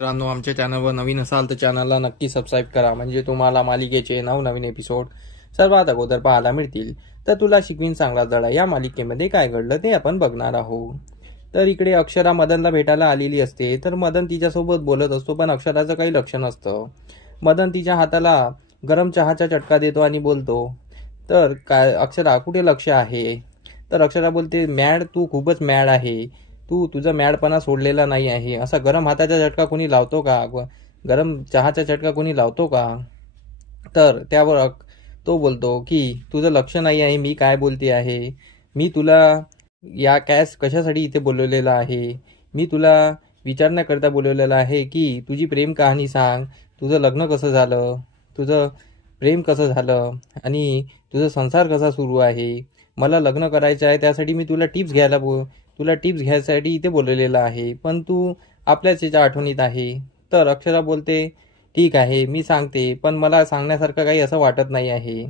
मित्रांनो, आमच्या चॅनलवर नवीन असाल तर चॅनलला नक्की सबस्क्राईब करा, म्हणजे तुम्हाला मालिकेचे नवनवीन एपिसोड सर्वात अगोदर पाहायला मिळतील. तर तुला शिकवीन चांगला धडा या मालिकेमध्ये काय घडलं ते आपण बघणार आहोत. तर इकडे अक्षरा मदनला भेटायला आलेली असते. तर मदन तिच्यासोबत बोलत असतो, पण अक्षराचं काही लक्ष नसतं. मदन तिच्या हाताला गरम चहाचा चटका देतो आणि बोलतो, तर काय अक्षरा कुठे लक्ष आहे? तर अक्षरा बोलते, मॅड तू खूपच मॅड आहे. तू तुझा मॅडपणा सोडलेला नाही आहे. असा गरम हाताचा झटका कोणी लावतो का? गरम चहाचा झटका कोणी लावतो का? तर त्यावर तो बोलतो की तुझं लक्ष नाही आहे मी काय बोलते आहे. मी तुला या कॅस कशासाठी इथे बोलवलेलं आहे? मी तुला विचारण्याकरता बोलवलेलं आहे की तुझी प्रेम कहाणी सांग. तुझं लग्न कसं झालं? तुझं प्रेम कसं झालं? आणि तुझा संसार कसा सुरू आहे? मला लग्न करायचं आहे, त्यासाठी मी तुला टिप्स घ्यायसाठी इथे बोलवलेलं आहे, पण तू आपल्याच याच्या आठवणीत आहे. तर अक्षरा बोलते, ठीक आहे मी सांगते, पण मला सांगण्यासारखं काही असं वाटत नाही आहे.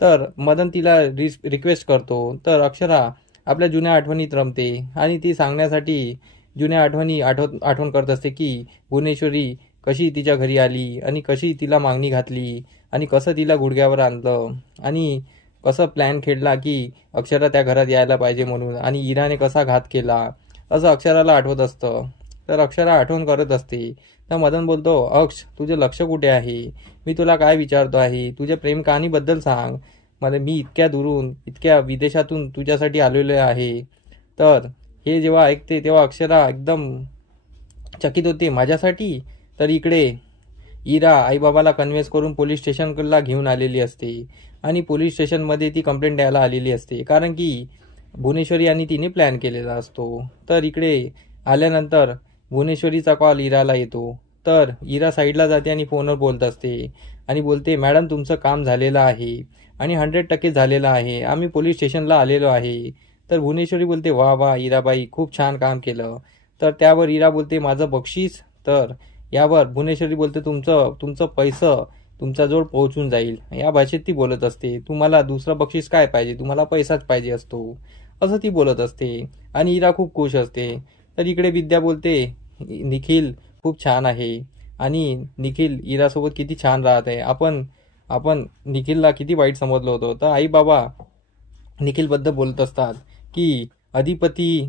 तर मदन तिला रिक्वेस्ट करतो. तर अक्षरा आपल्या जुन्या आठवणीत रमते आणि ती सांगण्यासाठी जुन्या आठवण करत असते की भुवनेश्वरी कशी तिच्या घरी आली आणि कशी तिला मागणी घातली आणि कसं तिला गुडघ्यावर आणलं आणि कसं प्लॅन खेळला की अक्षरा त्या घरात यायला पाहिजे म्हणून, आणि इराने कसा घात केला असं अक्षराला आठवत असतं. तर अक्षरा आठवण करत असते. तर मदन बोलतो, अक्ष तुझे लक्ष कुठे आहे? मी तुला काय विचारतो आहे, तुझ्या प्रेम कहाणीबद्दल सांग मला. मी इतक्या दुरून इतक्या विदेशातून तुझ्यासाठी आलेलो आहे. तर हे जेव्हा ऐकते तेव्हा अक्षरा एकदम चकित होते, माझ्यासाठी? तर इकडे इरा आईबाबाला कन्व्हिन्स करून पोलीस स्टेशनला घेऊन आलेली असते आणि पोलीस स्टेशनमध्ये ती कंप्लेंट द्यायला आलेली असते, कारण की भुवनेश्वरी आणि तिने प्लॅन केलेला असतो. तर इकडे आल्यानंतर भुवनेश्वरीचा कॉल इराला येतो. तर इरा साईडला जाते आणि फोनवर बोलत असते आणि बोलते, मॅडम तुमचं काम झालेलं आहे आणि 100% झालेलं आहे. आम्ही पोलीस स्टेशनला आलेलो आहे. तर भुवनेश्वरी बोलते, वा वा इराबाई, खूप छान काम केलं. तर त्यावर इरा बोलते, माझं बक्षीस? तर यावर भुवनेश्वरी बोलते, तुमचं पैसं तुमच्याजवळ पोहोचून जाईल. या भाषेत ती बोलत असते. तुम्हाला दुसरं बक्षीस काय पाहिजे? तुम्हाला पैसाच पाहिजे असतो, असं ती बोलत असते आणि इरा खूप खुश असते. तर इकडे विद्या बोलते, निखिल खूप छान आहे आणि निखिल इरासोबत किती छान राहत आहे. आपण आपण निखिलला किती वाईट समजलं होतं. तर आई बाबा निखिलबद्दल बोलत असतात की अधिपती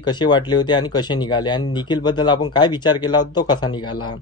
कसे वाटले होते आणि कसे निघाले, आणि निखिलबद्दल आपण काय विचार केला होता तो कसा निघाला.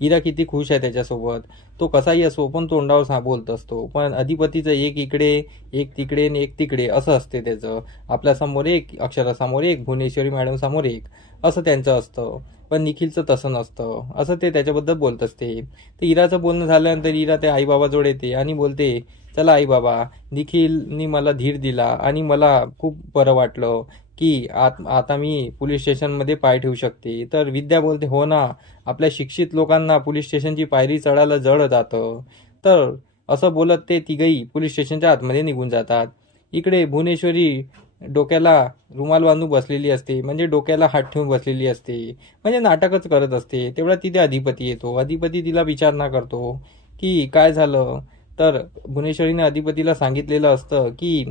इरा किती खुश आहे त्याच्यासोबत. तो कसाही असो पण तोंडावर बोलत असतो, पण अधिपतीचं एक इकडे एक तिकडे आणि एक तिकडे असं असते त्याचं. आपल्यासमोर एक, अक्षरासमोर एक, भुवनेश्वरी मॅडम समोर एक, असं त्यांचं असतं. पण निखिलचं तसं नसतं, असं ते त्याच्याबद्दल बोलत असते. तर इराचं बोलणं झाल्यानंतर इरा त्या आईबाबाजवळ येते आणि बोलते, चला आई बाबा, निखिलनी मला धीर दिला आणि मला खूप बरं वाटलं की आता मी पोलीस स्टेशनमध्ये पाय ठेवू शकते. तर विद्या बोलते, हो ना, आपल्या शिक्षित लोकांना पोलीस स्टेशनची पायरी चढायला जड जातं. तर असं बोलत ते तिघही पोलीस स्टेशनच्या आतमध्ये निघून जातात. इकडे भुवनेश्वरी डोक्याला रुमाल बांधून बसलेली असते, म्हणजे डोक्याला हात ठेवून बसलेली असते, म्हणजे नाटकच करत असते. तेवढा तिथे अधिपती येतो. अधिपती तिला विचारणा करतो की काय झालं. तर भुवनेश्वरीने अधिपतीला सांगितलेलं असतं की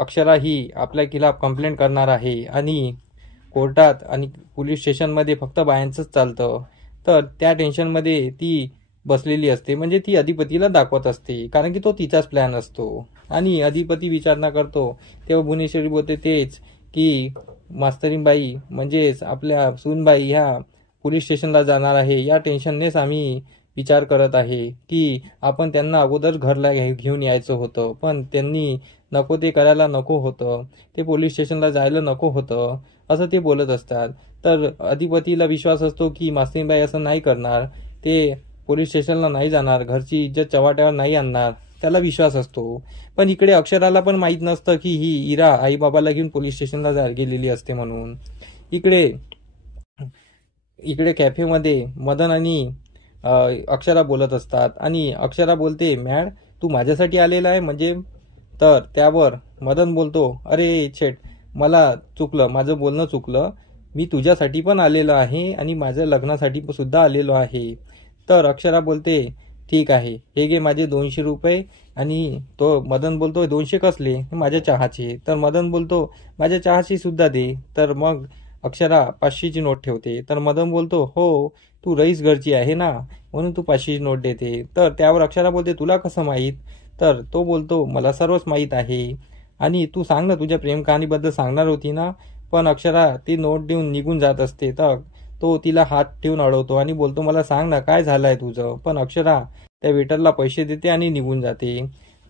अक्षरा ही आपल्या खिलाफ कंप्लेंट करणार आहे आणि कोर्टात आणि पोलीस स्टेशनमध्ये फक्त बायांचंच चालतं. तर त्या टेन्शनमध्ये ती बसलेली असते, म्हणजे ती अधिपतीला दाखवत असते, कारण की तो तिचाच प्लॅन असतो. आणि अधिपती विचारणा करतो तेव्हा भुवनेश्वरी बोलते तेच की मास्तरीनबाई म्हणजेच आपल्या सूनबाई ह्या पोलीस स्टेशनला जाणार आहे, या टेन्शननेच आम्ही विचार करत आहे की आपण त्यांना अगोदर घरला घेऊन यायचं होतं, पण त्यांनी नको ते करायला नको होतं, ते पोलीस स्टेशनला जायला नको होतं, असं ते बोलत असतात. तर अधिपतीला विश्वास असतो की मास्तरीनबाई असं नाही करणार, ते पोलीस स्टेशनला नाही जाणार, घरची इज्जत चव्हाट्यावर नाही आणणार, त्याला विश्वास असतो. पण इकडे अक्षराला पण माहीत नसतं की ही इरा आईबाबाला घेऊन पोलीस स्टेशनला गेलेली असते म्हणून. इकडे इकडे कॅफेमध्ये मदन आणि अक्षरा बोलत असतात आणि अक्षरा बोलते, मॅड तू माझ्यासाठी आलेला आहे म्हणजे? तर त्यावर मदन बोलतो, अरे छेट, मला चुकलं, माझं बोलणं चुकलं, मी तुझ्यासाठी पण आलेलो आहे आणि माझ्या लग्नासाठी सुद्धा आलेलो आहे. तर अक्षरा बोलते, ठीक आहे, हे घे माझे 200 रुपये. आणि तो मदन बोलतो, 200 कसले? हे माझ्या चहाचे. तर मदन बोलतो, माझ्या चहाची सुद्धा दे. तर मग अक्षरा 500ची नोट ठेवते. तर मदन बोलतो, हो तू रईस घरची आहे ना, म्हणून तू 500ची नोट देते. तर त्यावर अक्षरा बोलते, तुला कसं माहीत? तर तो बोलतो, मला सर्वच माहीत आहे. आणि तू सांग ना, तुझ्या प्रेम कहाणीबद्दल सांगणार होती ना. पण अक्षरा ती नोट देऊन निघून जात असते. तर तो तिला हात ठेवून अडवतो आणि बोलतो, मला सांग ना काय झालंय तुझं. पण अक्षरा त्या वेटरला पैसे देते आणि निघून जाते.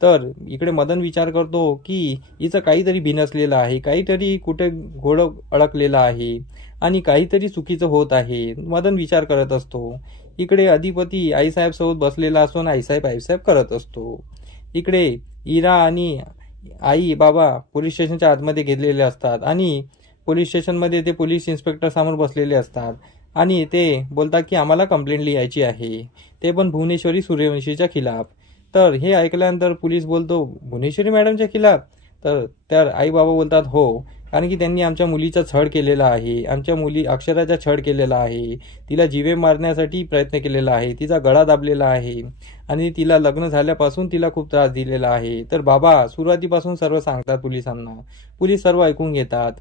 तर इकडे मदन विचार करतो की हिचं काहीतरी बिनसलेलं आहे, काहीतरी कुठे घोडं अडकलेलं आहे आणि काहीतरी चुकीचं होत आहे. मदन विचार करत असतो. इकडे अधिपती आईसाहेब सोबत बसलेला असतो आणि आईसाहेब करत असतो. इकडे इरा आणि आई बाबा पोलीस स्टेशनच्या आतमध्ये घेतलेले असतात आणि पोलीस स्टेशनमध्ये ते पोलीस इन्स्पेक्टर समोर बसलेले असतात आणि ते बोलतात की आम्हाला कंप्लेंट लिहायची आहे, ते पण भुवनेश्वरी सूर्यवंशीच्या खिलाफ. तर हे ऐकल्यानंतर पोलीस बोलतो, भुवनेश्वरी मॅडमच्या खिलाफ? तर त्या आई बाबा बोलतात, हो, कारण की त्यांनी आमच्या मुलीचा छळ केलेला आहे, आमच्या मुली अक्षराचा छळ केलेला आहे, तिला जीवे मारण्यासाठी प्रयत्न केलेला आहे, तिचा गळा दाबलेला आहे आणि तिला लग्न झाल्यापासून तिला खूप त्रास दिलेला आहे. तर बाबा सुरुवातीपासून सर्व सांगतात पोलिसांना. पोलीस सर्व ऐकून घेतात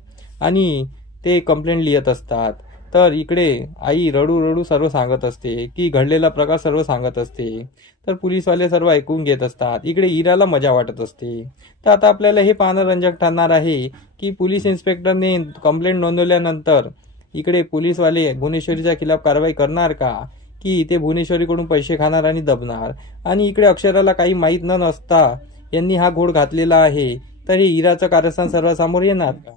आणि ते कंप्लेंट लिहित असतात. तर इकडे आई रडू रडू सर्व सांगत असते की घडलेला प्रकार सर्व सांगत असते. तर पोलीसवाले सर्व ऐकून घेत असतात. इकडे इराला मजा वाटत असते. तर आता आपल्याला हे पाहणं रंजक ठरणार आहे की पोलीस इन्स्पेक्टरने कंप्लेंट नोंदवल्यानंतर इकडे पोलीसवाले भुवनेश्वरीच्या खिलाफ कारवाई करणार का, की ते भुवनेश्वरीकडून पैसे खाणार आणि दबणार. आणि इकडे अक्षराला काही माहीत न नसता यांनी हा घोड घातलेला आहे, तर हे इराचं कारस्थान सर्वांसमोर येणार का,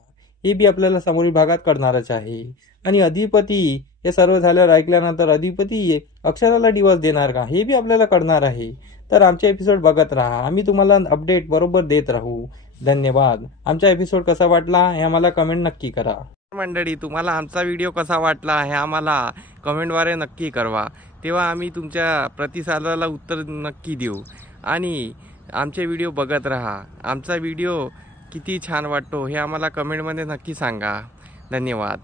हे बी आपल्याला समोरील भागात कळणारच आहे. आणि अधिपती हे सर्व झाल्यावर ऐकल्यानंतर अधिपती अक्षराला डिवोर्स देणार का, हे बी आपल्याला कळणार आहे. तर आमचे एपिसोड बघत राहा, आम्ही तुम्हाला अपडेट बरोबर देत राहू. धन्यवाद. आमचा एपिसोड कसा वाटला हे आम्हाला कमेंट नक्की करा. मंडळी, तुम्हाला आमचा व्हिडिओ कसा वाटला हे आम्हाला कमेंटद्वारे नक्की कळवा, तेव्हा आम्ही तुमच्या प्रतिसादाला उत्तर नक्की देऊ. आणि आमचे व्हिडिओ बघत राहा. आमचा व्हिडिओ किती छान वाटतो हे आम्हाला कमेंटमध्ये नक्की सांगा. धन्यवाद.